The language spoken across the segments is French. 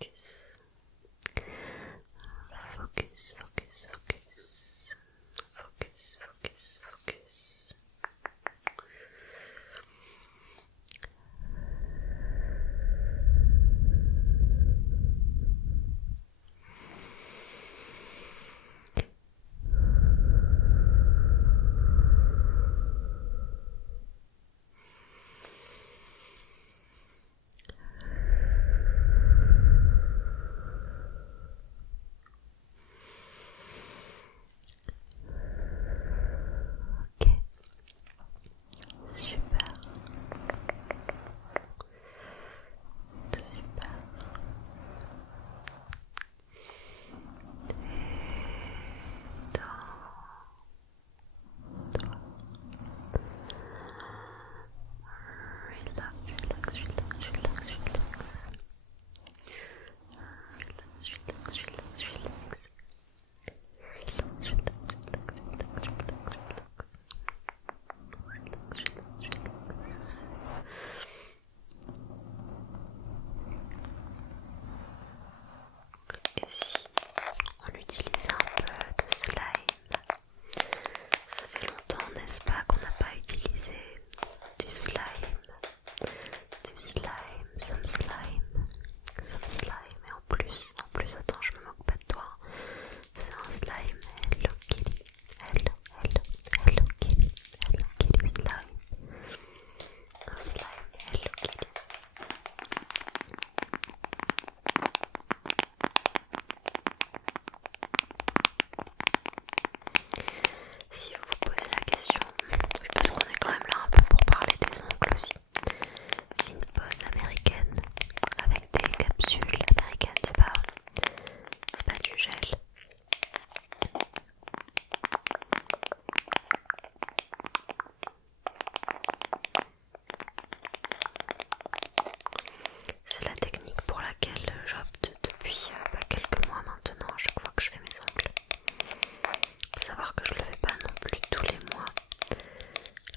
focus. Focus, focus, focus. Focus, focus, focus. Et si on utilisait un peu de slime? Ça fait longtemps, n'est-ce pas, qu'on n'a pas utilisé du slime, some slime, et en plus, attends, je me moque pas de toi, c'est un slime Hello Kitty, Hello Kitty slime, un slime Hello Kitty. Si vous vous posez la question, oui, parce qu'on est quand même là un peu pour parler des ongles aussi, c'est une pose américaine avec des capsules américaines, c'est pas du gel. C'est la technique pour laquelle j'opte depuis quelques mois maintenant à chaque fois que je fais mes ongles. Faut savoir que je le fais pas non plus tous les mois.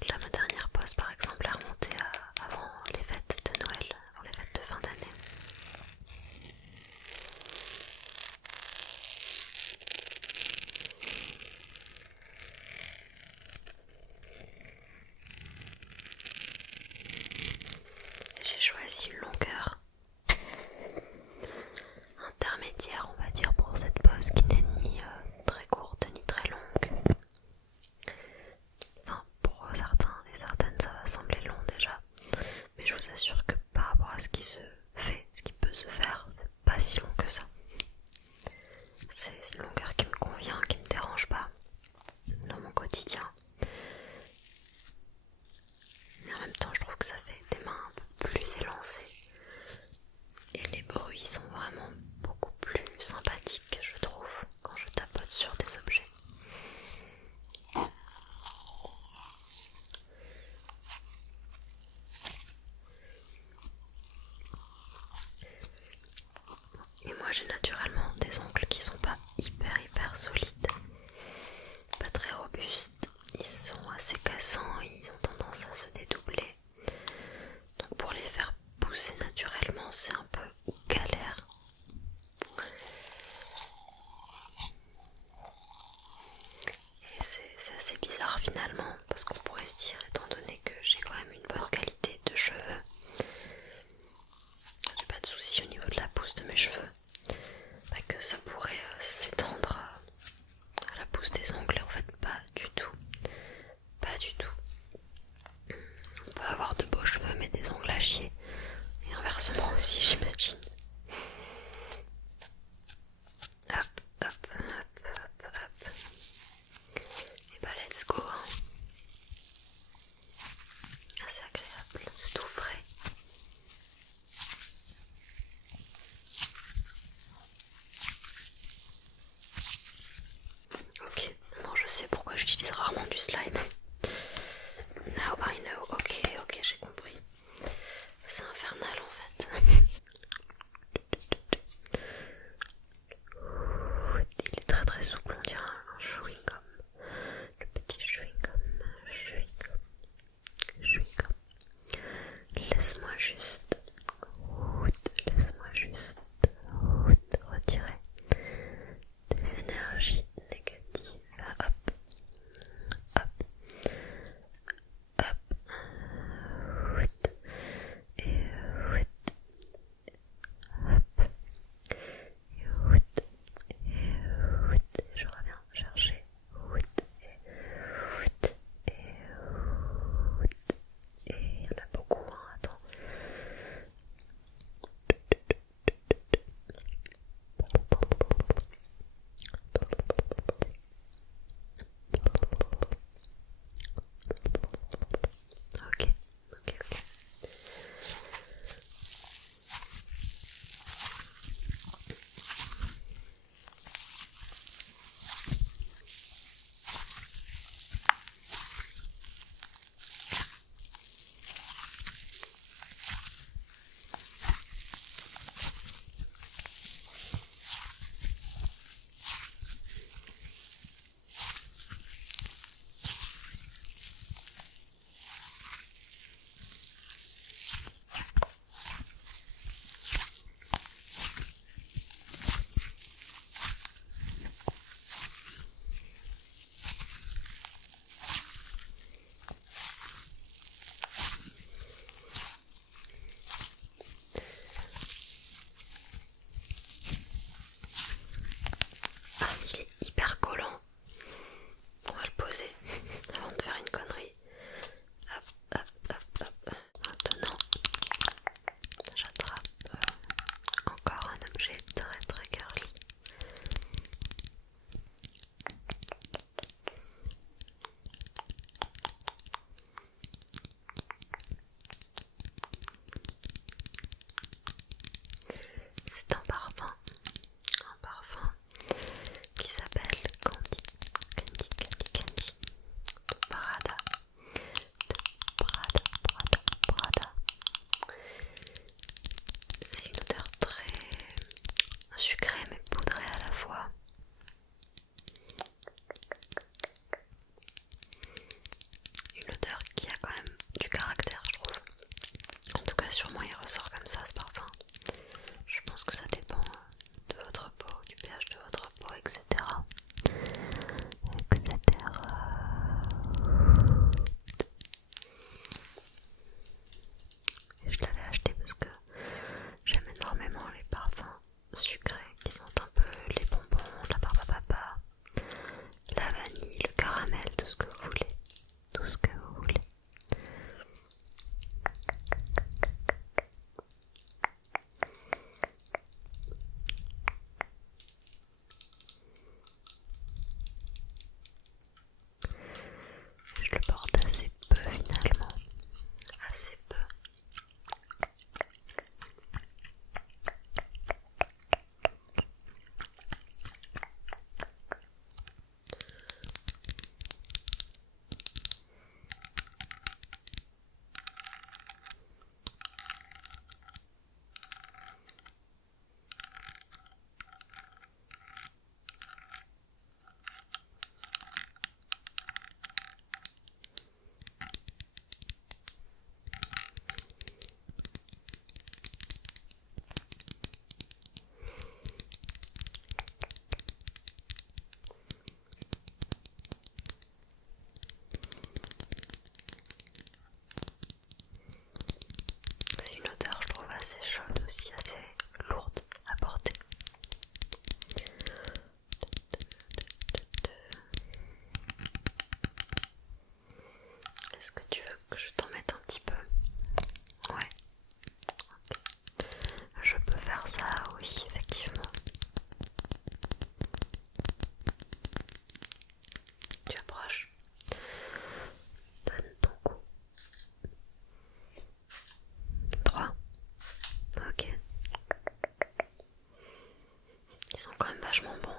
Là, ma dernière pause par exemple est remontée avant les fêtes de Noël, avant les fêtes de fin d'année. J'ai choisi une longueur intermédiaire, on va dire, pour cette pose qui n'est ni très courte ni très longue. Enfin, pour certains et certaines, ça va sembler long déjà, mais je vous assure que par rapport à ce qui se fait, ce qui peut se faire, c'est pas si long que ça. C'est une longueur qui me convient, qui me dérange pas dans mon quotidien. Mais en même temps, je trouve que ça fait des mains un peu plus élancées. Et les bruits sont vraiment beaucoup plus sympathiques, je trouve, quand je tapote sur des objets. Et moi j'ai naturellement des ongles qui sont pas hyper solides, pas très robustes, ils sont assez cassants, ils ont tendance à se dédoubler. Donc pour les faire pousser naturellement, c'est un peu galère. Et c'est assez bizarre finalement, parce qu'on pourrait se dire, étant donné que j'ai quand même une bonne qualité de cheveux, j'ai pas de soucis au niveau de la pousse de mes cheveux, que ça pourrait s'étendre à la pousse des ongles. En fait, pas du tout. On peut avoir de beaux cheveux mais des ongles à chier, et inversement aussi, j'imagine. Hop. Et bah let's go, hein. Assez agréable, c'est tout frais. Ok, maintenant je sais pourquoi j'utilise rarement du slime. Now I know, ok, j'ai compris. C'est infernal en fait. Il est très souple, on dirait un chewing-gum. Le petit chewing-gum. Laisse-moi juste qu'il est hyper collant. On va le poser avant de faire une connerie. Hop, hop, hop, hop. Maintenant, j'attrape encore un objet très très girly. C'est un parfum qui s'appelle Candy de Prada, Prada. C'est une odeur très sucrée mais poudrée à la fois. Une odeur qui a quand même du caractère, je trouve. En tout cas, sur moi, il ressort comme ça, ce parfum. Je pense que ça dépend de votre peau, du pH de votre peau, etc. Et je l'avais acheté parce que j'aime énormément les parfums sucrés qui sentent un peu les bonbons, la barbe à papa, la vanille, le caramel, tout ce que vous voulez. Tout ce que vous voulez. Je le porte assez peu finalement. Assez peu. C'est une odeur, je trouve, assez chaude aussi, assez lourde à porter. Est-ce que tu veux que je t'en mette un petit peu? Ouais. Okay. Je peux faire ça, oui, effectivement. Tu approches. Donne ton cou. 3. Ok. Ils sont quand même vachement bons.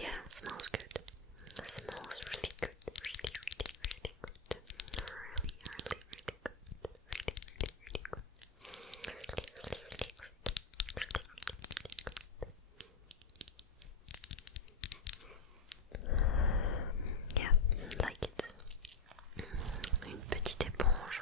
Yeah, smells good. It smells really good. Really good. Really, really good. Really good. Yeah, like it. Une petite éponge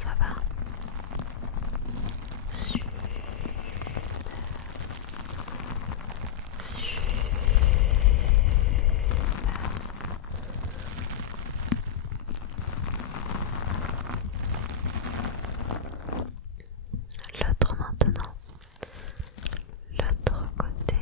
Ça va? Super. L'autre maintenant, l'autre côté.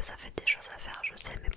ça fait des choses à faire, je sais, mais